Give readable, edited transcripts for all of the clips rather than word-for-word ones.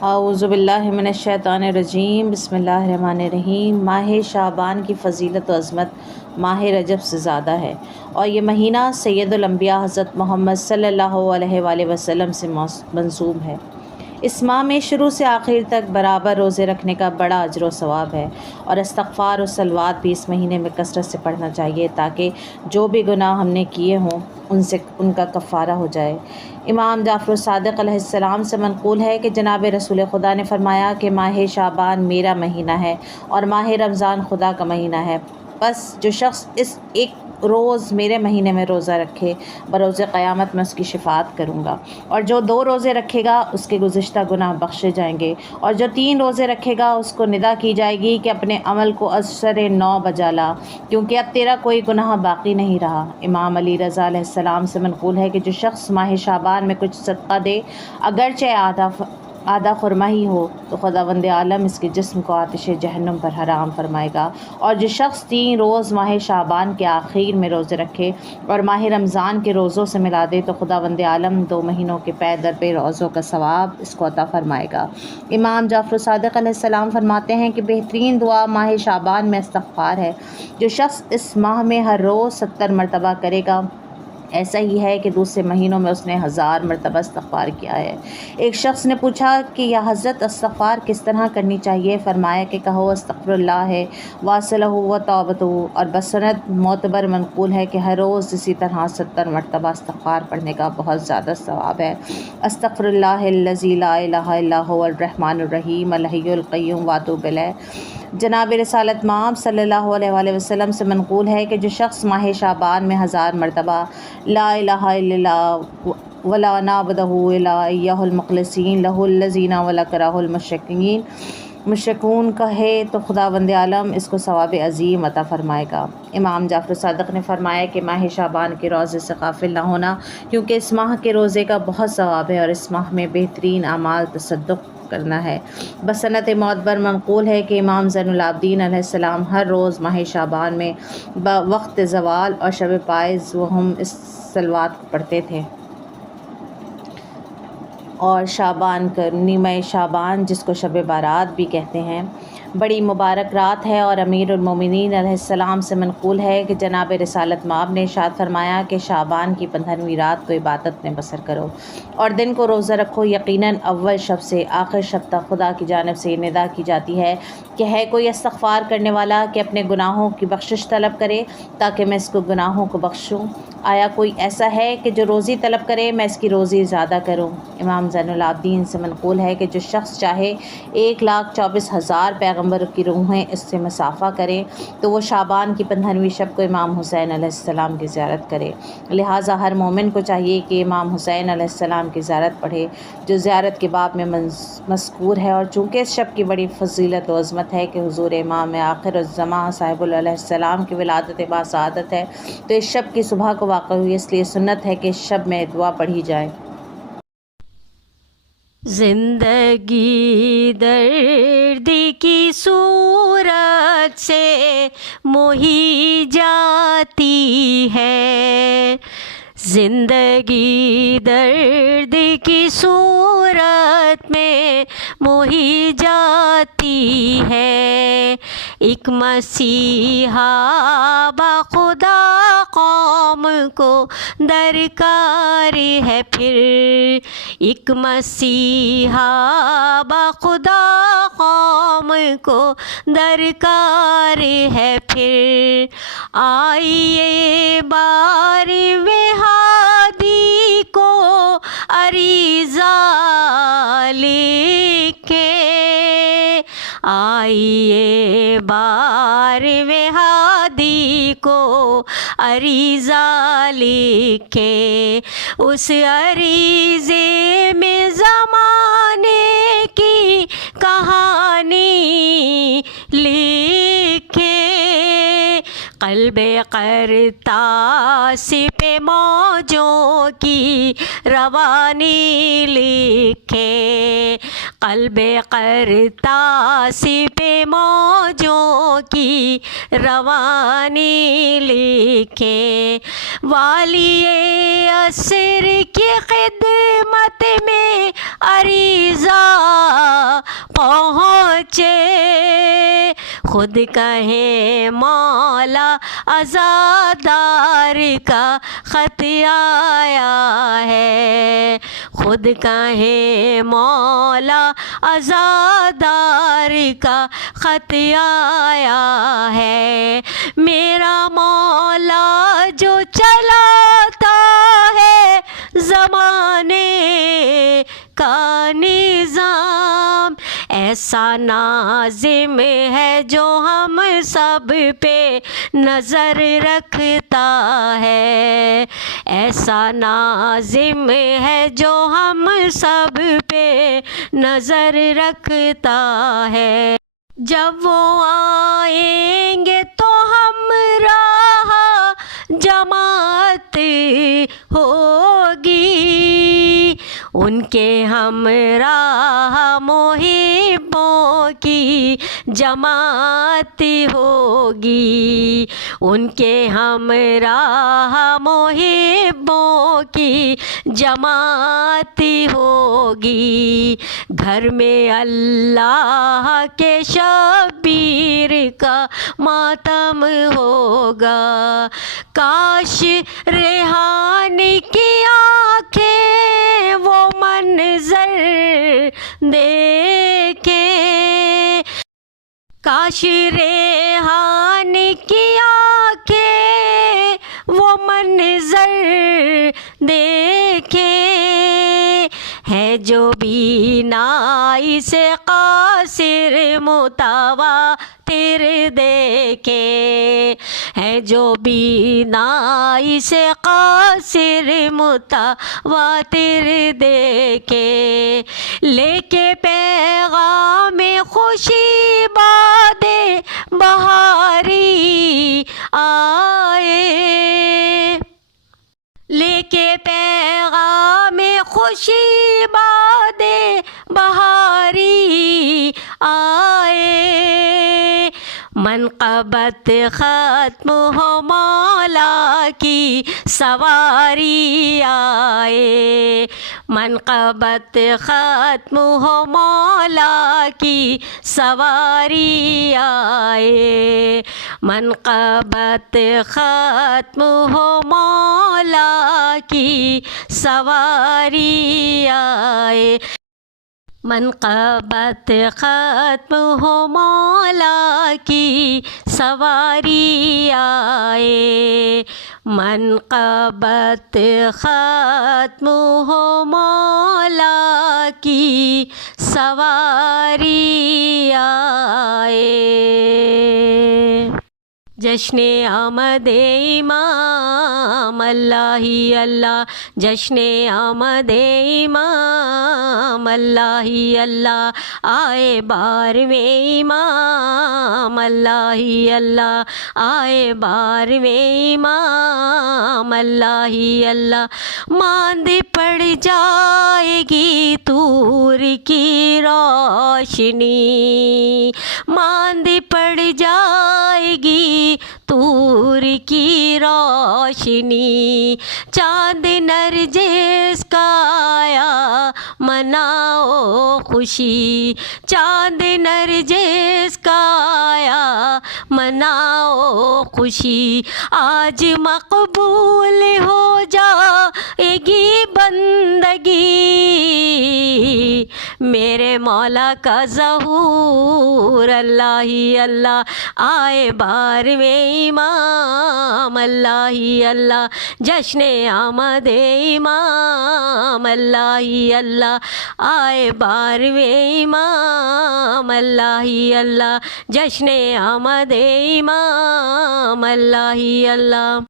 औज़ुबिल्लाहि मिनश्शैतानिर्रजीम बिस्मिल्लाहिर्रहमानिर्रहीम। माह शाबान की फ़जीलत व अज़मत माह रजब से ज़्यादा है और ये महीना सैयदुल अंबिया हज़रत मोहम्मद सल्लल्लाहु अलैहि वसल्लम से मंसूब है। इस माह में शुरू से आखिर तक बराबर रोज़े रखने का बड़ा अजर व सवाब है और इस्तग़फ़ार और सलवात भी इस महीने में कसरत से पढ़ना चाहिए ताकि जो भी गुनाह हमने किए हों उनसे उनका कफ़ारा हो जाए। इमाम जाफ़र सादिक़ अलैहिस्सलाम से मनक़ूल है कि जनाब रसूल खुदा ने फ़रमाया कि माह शाबान मेरा महीना है और माह रमज़ान खुदा का महीना है। बस जो शख्स इस एक रोज़ मेरे महीने में रोज़ा रखे बरोज़ क़यामत में उसकी शिफ़ात करूँगा, और जो 2 रोज़े रखेगा उसके गुज़िश्ता गुनाह बख्शे जाएंगे, और जो 3 रोज़े रखेगा उसको निदा की जाएगी कि अपने अमल को असर 9 बजा ला, क्योंकि अब तेरा कोई गुनाह बाकी नहीं रहा। इमाम अली रज़ा अलैहिस्सलाम से मनक़ूल है कि जो शख्स माह शाबान में कुछ सदका दे, अगरचे आधा खुरमा ही हो, तो खुदावंद आलम इसके जिस्म को आतिश जहन्नम पर हराम फरमाएगा। और जो शख्स 3 रोज़ माह शाबान के आखिर में रोज़े रखे और माह रमज़ान के रोज़ों से मिला दे, तो खुदावंद आलम 2 महीनों के पै दर पे रोज़ों का सवाब इसको अता फ़रमाएगा। इमाम जाफ़र सादिक़ अलैहिस्सलाम फरमाते हैं कि बेहतरीन दुआ माह शाबान में इस्तग़फ़ार है। जो शख्स इस माह में हर रोज़ 70 मरतबा करेगा, ऐसा ही है कि दूसरे महीनों में उसने 1000 मरतबा इस्तग़फ़ार किया है। एक शख्स ने पूछा कि या हज़रत इस्तग़फ़ार किस तरह करनी चाहिए? फ़रमाया कि कहो अस्तग़फ़िरुल्लाह है वासलहु व तौबतहु, और बसनद मोतबर मनक़ूल है कि हर रोज़ इसी तरह 70 मरतबा इस्तग़फ़ार पढ़ने का बहुत ज़्यादा सवाब है। अस्तग़फ़िरुल्लाहिल्लज़ी ला इलाहा इल्ला हुवल रहमानुर रहीम अल हय्युल क़य्यूम व अतूबु इलैह। जनाब रिसालत माब सल्लल्लाहु अलैहि वसल्लम से मनक़ूल है कि जो शख्स माह शाबान में 1000 मरतबा ला इलाहा इल्लल्लाह वला नाबुदहु इल्ला इय्याहुल मुख़लिसीन लहुल्लज़ीना वला कराहुल मुशरिकून कहे, तो खुदावंद आलम इसको सवाब अज़ीम अता फ़रमाएगा। इमाम जाफ़र सादिक़ ने फ़रमाया कि माह शाबान के रोज़े से गाफ़िल ना होना, क्योंकि इस माह के रोज़े का बहुत सवाब है और इस माह में बेहतरीन अमाल तसद्दुक़ करना है। बसनत मोतबर मनक़ूल है कि इमाम ज़ैनुल आबिदीन अलैहिस्सलाम हर रोज़ माह शाबान में वक्त ज़वाल और शब पाइज़ वहम इस सलवात पढ़ते थे। और शाबान का नीमा शाबान, जिसको शब बारात भी कहते हैं, बड़ी मुबारक रात है और अमीरुल मोमिनीन अलैहिस्सलाम से मनक़ूल है कि जनाब रिसालत माब ने इरशाद फरमाया कि शाबान की 15वीं रात को इबादत में बसर करो और दिन को रोज़ा रखो। यकीनन अव्वल शब से आखिर शब तक खुदा की जानिब से निदा की जाती है कि है कोई इस्तग़फ़ार करने वाला कि अपने गुनाहों की बख्शिश तलब करे ताकि मैं इसको गुनाहों को बख्शूँ। आया कोई ऐसा है कि जो रोज़ी तलब करे, मैं इसकी रोज़ी ज़्यादा करूँ। इमाम ज़ैनुल आबिदीन से मनक़ूल है कि जो शख्स चाहे 1,24,000 पैगम्बर की रूहें इससे मुसाफ़ा करें, तो वो शाबान की 15वीं शब को इमाम हुसैन अलैहिस्सलाम की ज़ियारत करे। लिहाजा हर मोमिन को चाहिए कि इमाम हुसैन अलैहिस्सलाम की ज़ियारत पढ़े, जो ज़ियारत के बाब में मज़कूर है। और चूँकि इस शब की बड़ी फ़ज़ीलत व अज़मत है कि हुज़ूर इमाम आखिरुज़्ज़मां साहिबुल अलैहिस्सलाम की विलादत बासआदत है, तो इस शब की सुबह को वाक़ई हुई, इसलिए सुन्नत है कि इस शब में दुआ पढ़ी जाए। जिंदगी दर्द की सूरत से मोही जाती है, जिंदगी दर्द की सूरत में मोही जाती है। एक मसीहा बाखुदा कौम को दरकार है फिर, एक मसीहा बाखुदा कौम को दरकार है फिर। आइए बारवें हादी को अरीज़ा लिखे, आइए बारवें हादी को अरीज़ा लिखे। उस अरीज़े में ज़माने की कहानी लिखे, क़ल्बे क़रतास पे मौजों की रवानी लिखे, क़ल्बे क़रतास पे मौजों की रवानी लिखे। वालिए असर की खिदमत में अरीज़ा पहुँचे, खुद कहे मौला अज़ादार का ख़त आया है, खुद कहे मौला अज़ादार का ख़त आया है। मेरा मौला जो चलाता है ज़माने का निज़ाम, ऐसा नाज़िम है जो हम सब पे नज़र रखता है, ऐसा नाज़िम है जो हम सब पे नज़र रखता है। जब वो आएंगे तो हम राह जमात होगी, उनके हमराह मुहिब्बों की जमात होगी, उनके हमराह मुहिब्बों की जमात होगी। घर में अल्लाह के शबीर का मातम होगा, काश रेहानी की आँखें वो मंजर देखे, काश रेहानी की आँखें वो मंजर देखे। है जो बीनाई से कासिर मुतावातिर देखे, है जो बीनाई से कासिर मुतावातिर देखे, लेके पैगाम खुशी बादे बहारी आए, लेके पैगाम खुशी बादे बहारी आए। मनक़बत ख़त्म हो मौला की सवारी आए, मनक़बत ख़त्म हो मौला की सवारी आए, मनक़बत ख़त्म हो मौला की सवारी आए, मनक़बत ख़त्म हो मौला की सवारी आए, मनक़बत ख़त्म हो मौला की सवारी आए। जश्ने आमदे इमाम अल्लाह ही अल्लाह, जश्ने आमदे इमाम अल्लाह ही अल्लाह, आए बारहवें इमाम अल्लाह ही अल्लाह, आए बारहवें इमाम अल्लाह ही अल्लाह। मांद पड़ जाएगी तूर की रोशनी, मांद पड़ जाएगी तूर की रोशनी, चाँद नरगिस का आया मनाओ खुशी, चाँद नरगिस का आया मनाओ खुशी। आज मकबूल हो जाएगी बंदगी मेरे मौला का ज़हूर अल्लाह ही अल्लाह, आए बारहवें इमाम अल्लाह ही अल्लाह, जश्ने आमदे इमाम अल्लाह ही अल्लाह, आए बारहवें इमाम अल्लाह ही अल्लाह, जश्ने आमदे इमाम अल्लाह ही अल्लाह।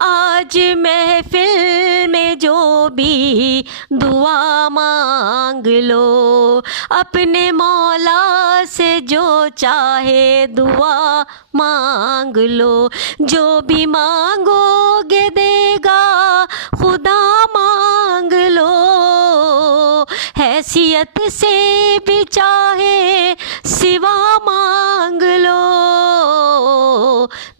आज महफिल में जो भी दुआ मांग लो, अपने मौला से जो चाहे दुआ मांग लो। जो भी मांगोगे देगा खुदा, मांग लो। हैसियत से भी चाहे सिवा मांग लो,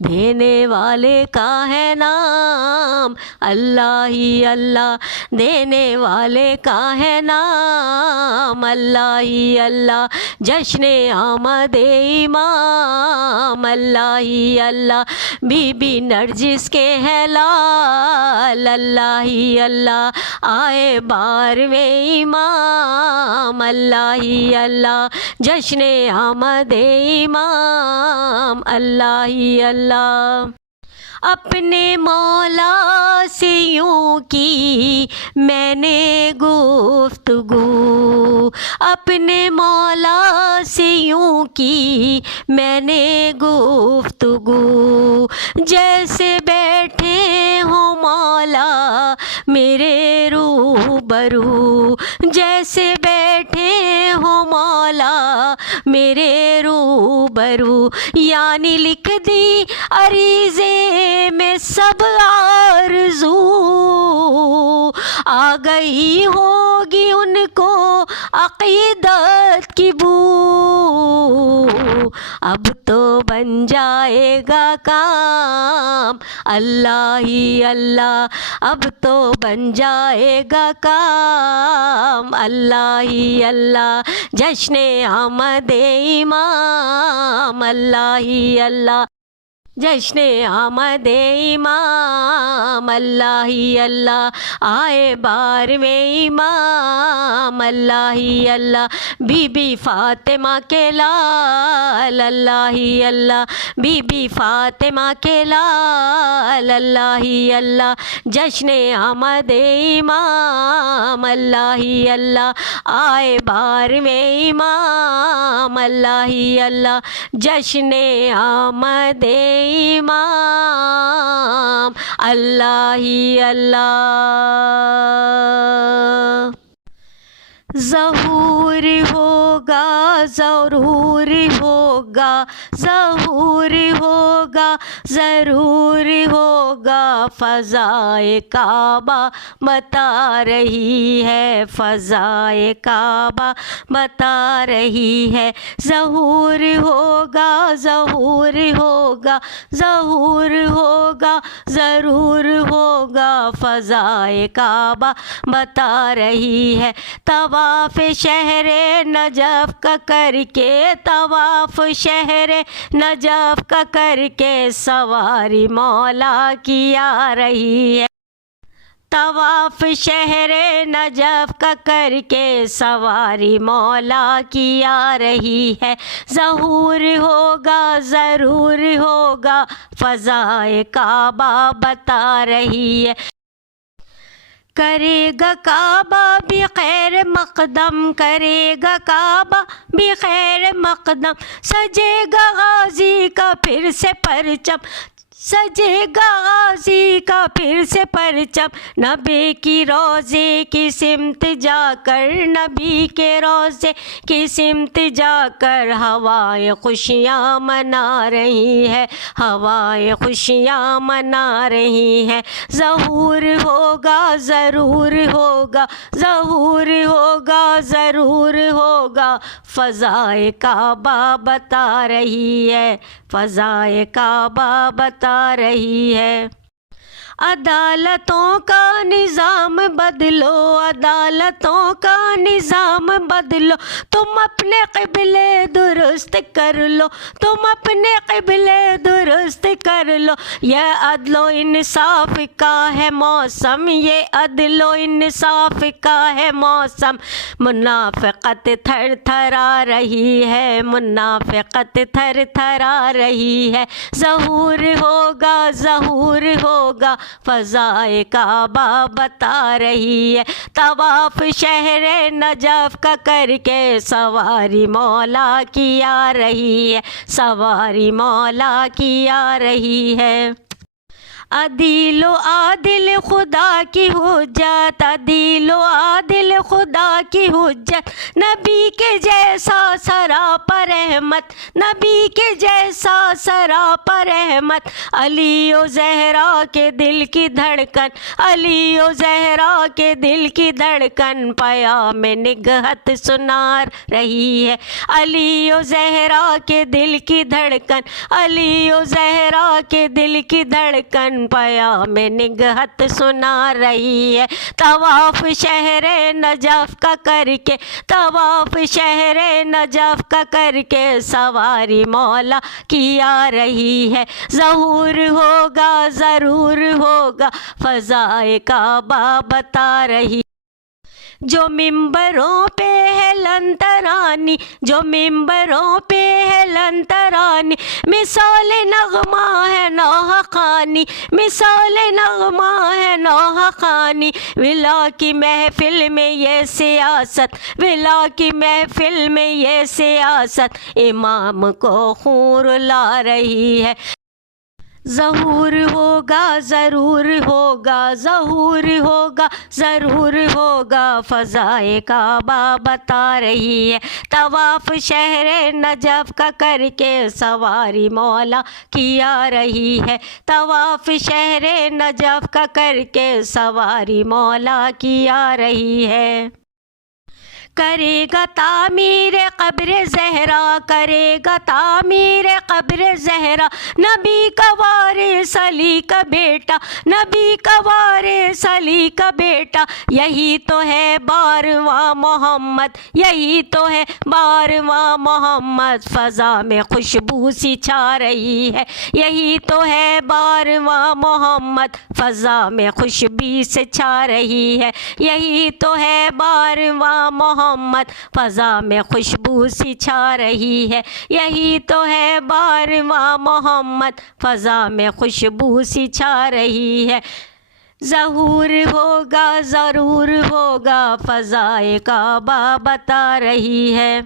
देने वाले का है नाम अल्लाह ही अल्लाह, देने वाले का है नाम अल्लाह ही अल्लाह। जश्न आमद इमाम अल्लाह ही अल्लाह, बीबी नरजिस के है लाल अल्लाह ही अल्लाह। आए बारवें इमाम अल्लाह ही अल्लाह, जश्न आमद इमाम अल्लाह ही अल्लाह। अपने मौला से यूं की मैंने गुफ्तगू, अपने मौला से यूं की मैंने गुफ्तगू। जैसे बैठे हो मौला मेरे रूबरू, जैसे बैठे हो मौला मेरे रूबरू। यानी लिख दी अरीज़े में सब आरज़ू, आ गई होगी उनको अक़ीदत की बू। अब तो बन जाएगा काम अल्लाह ही अल्लाह, अब तो बन जाएगा काम अल्लाह ही अल्लाह। जश्न आमद इमाम अल्लाह ही अल्लाह, जश्न आमद इमाम अल्लाह ही अल्लाह। आए बारवें इमाम अल्लाह ही अल्लाह, बीबी फातिमा के लाल अल्लाह ही अल्लाह, बीबी फातिमा के लाल अल्लाह ही अल्लाह। जश्न आमद इमाम अल्लाह ही अल्लाह, आए बारवें इमाम अल्लाह ही अल्लाह। जश्न आमद इमाम अल्लाह ही अल्लाह। ज़हूर होगा ज़रूर होगा, ज़हूर होगा ज़रूर होगा, फ़ज़ाए काबा बता रही है, फ़ज़ाए काबा बता रही है। ज़हूर होगा ज़हूर होगा, ज़हूर होगा ज़रूर होगा, फ़ज़ाए काबा बता रही है। तवाफ़ शहरे नजफ़ का करके, तवाफ़ शहरे नजफ़ का करके, सवारी मौला की आ रही है। तवाफ़ शहरे नजफ़ का करके, सवारी मौला की आ रही है। ज़हूर होगा ज़रूर होगा, फ़ज़ाए काबा बता रही है। करेगा काबा भी खैर मक़दम, करेगा काबा भी खैर मक़दम, सजेगा गाज़ी का फिर से परचम, सजेगा गाज़ी का फिर से परचम। नबी की रोज़े की सिमत जाकर, नबी के रोज़े की सिमत जाकर, हवाएं खुशियाँ मना रही है, हवाएं खुशियाँ मना रही हैं। ज़हूर होगा ज़रूर होगा, ज़हूर होगा ज़रूर होगा, फ़ज़ाए काबा बता रही है, फ़ज़ाए काबा बता रही है। अदालतों का निज़ाम बदलो, अदालतों का निज़ाम बदलो, तुम अपने क़िबले दुरुस्त कर लो, तुम अपने क़िबले दुरुस्त कर लो। यह अदलो इंसाफ का है मौसम, ये अदलो इंसाफ का है मौसम। मुनाफ़िक़त थर थरा रही है, मुनाफ़िक़त थर थरा रही है। ज़हूर होगा ज़हूर होगा, फ़ज़ाए काबा बता रही है। तवाफ़ शहरे नजफ़ का करके, सवारी मौला की आ रही है, सवारी मौला की आ रही है। अदीलो आदिल खुदा की हुज्जत, अदीलो आदिल खुदा की हुज्जत, नबी के जैसा सरापा रहमत, नबी के जैसा सरापा रहमत, अली ओ ज़हरा के दिल की धड़कन, अली ओ ज़हरा के दिल की धड़कन, पयाम निगहत सुना रही है, अली ओ ज़हरा के दिल की धड़कन, अली ओ ज़हरा के दिल की धड़कन, पयाम निगहत सुना रही है। तवाफ शहरे नजफ का करके, तवाफ शहरे नजफ का करके, सवारी मौला की आ रही है। ज़हूर होगा ज़रूर होगा, फ़ज़ाए काबा बता रही, जो मिंबरों पे है लंतरानी, जो मिंबरों पे है लंतरानी, मिसाल नगमा है नौहा खानी, मिसाल नगमा है नौहा खानी, विला की महफिल में ये सियासत, विला की महफिल में ये सियासत, इमाम को खूर ला रही है। ज़हूर होगा ज़रूर होगा, ज़हूर होगा ज़रूर होगा, फ़ज़ाए काबा बता रही है। तवाफ़ शहर नजफ़ का करके, सवारी मौला की आ रही है। तवाफ़ शहर नजफ़ का करके, सवारी मौला की आ रही है। करेगा तामीर क़ब्र ज़हरा, करेगा तामीर क़ब्र ज़हरा, नबी का वारिस अली का बेटा, नबी का वारिस अली का बेटा, यही तो है बारवां मोहम्मद, यही तो है बारवां मोहम्मद, फ़ज़ा में खुशबू सी छा रही है, यही तो है बारवां मोहम्मद, फ़ज़ा में खुशबू से छा रही है, यही तो है बारवां मोहम्मद, फ़ज़ा में खुशबू सी छा रही है, यही तो है बारवां मोहम्मद, फ़ज़ा में खुशबू सी छा रही है। ज़हूर होगा ज़रूर होगा, फ़ज़ाए काबा बता रही है,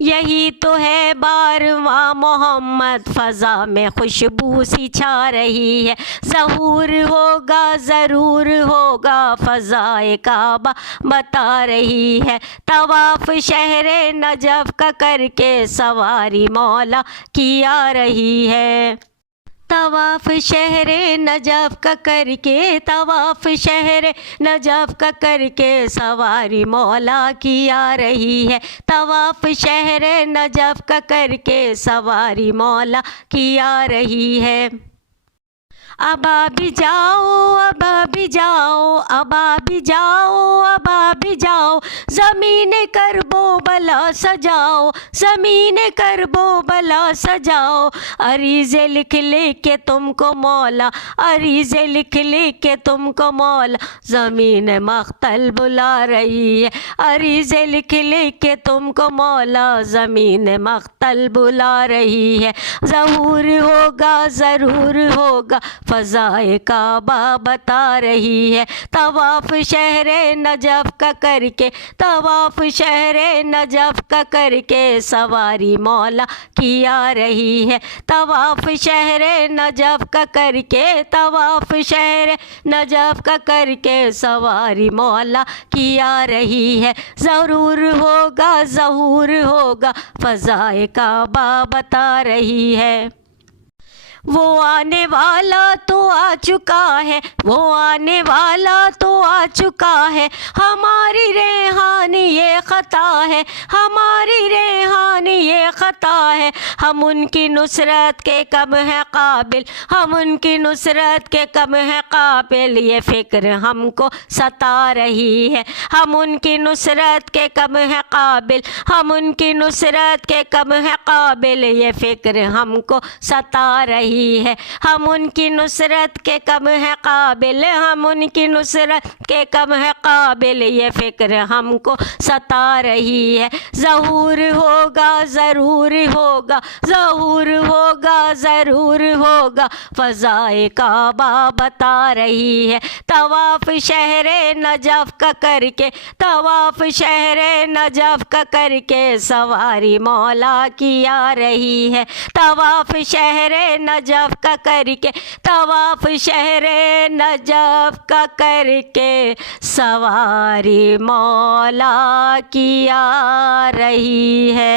यही तो है बारवां मोहम्मद, फ़ज़ा में खुशबू सी छा रही है। ज़हूर होगा ज़रूर होगा, फ़ज़ाए काबा बता रही है। तवाफ़ शहर नजफ़ का करके, सवारी मौला की आ रही है। तवाफ़ शहर नजफ़ का करके, तवाफ़ शहर नजफ़ का करके, सवारी मौला की आ रही है। तवाफ़ शहर नजफ़ का करके, सवारी मौला की आ रही है। अबा भी जाओ अबा भी जाओ, अबा भी जाओ अबा भी जाओ, ज़मीन करबो बला सजाओ, ज़मीन करबो बला सजाओ, अरीज़े लिख लिख के तुमको मौला, अरीज़े लिख लिख के तुमको मौला, ज़मीन मख्तल बुला रही है, अरीज़े लिख लिख के तुमको मौला, ज़मीन मख्तल बुला रही है। ज़हूर होगा ज़रूर होगा, फ़ज़ाए काबा बता रही है। तवाफ़ शहर नजफ़ का करके, तवाफ़ शहर नजफ़ का करके, सवारी मौला की आ रही है। तवाफ़ शहर नजफ़ का करके, तवाफ़ शहर नजफ़ का करके, सवारी मौला की आ रही है। ज़रूर होगा ज़हूर होगा, फ़ज़ाए काबा बता रही है। वो आने वाला तो आ चुका है, वो आने वाला तो आ चुका है, हमारी रेहानी ये ख़ता है, हमारी रेहानी ये ख़ता है, हम उनकी नुसरत के कम है काबिल, हम उनकी नुसरत के कम है काबिल, ये फ़िक्र हमको सता रही है। हम उनकी नुसरत के कम है काबिल, हम उनकी नुसरत के कम है काबिल, ये फ़िक्र हमको सता रही है। हम उनकी नुसरत के कम है काबिल, हम उनकी नुसरत के कम है काबिल, ये फ़िक्र हमको सता रही है। ज़हूर होगा ज़रूर ज़रूर होगा, ज़हूर होगा, ज़रूर होगा। फ़ज़ाए काबा बता रही है, तवाफ़ शहरे नजफ़ का करके, तवाफ़ शहरे नजफ़ का करके सवारी मौला की आ रही है। तवाफ़ शहरे नजफ़ का करके, तवाफ़ शहरे नजफ़ का करके सवारी मौला की आ रही है।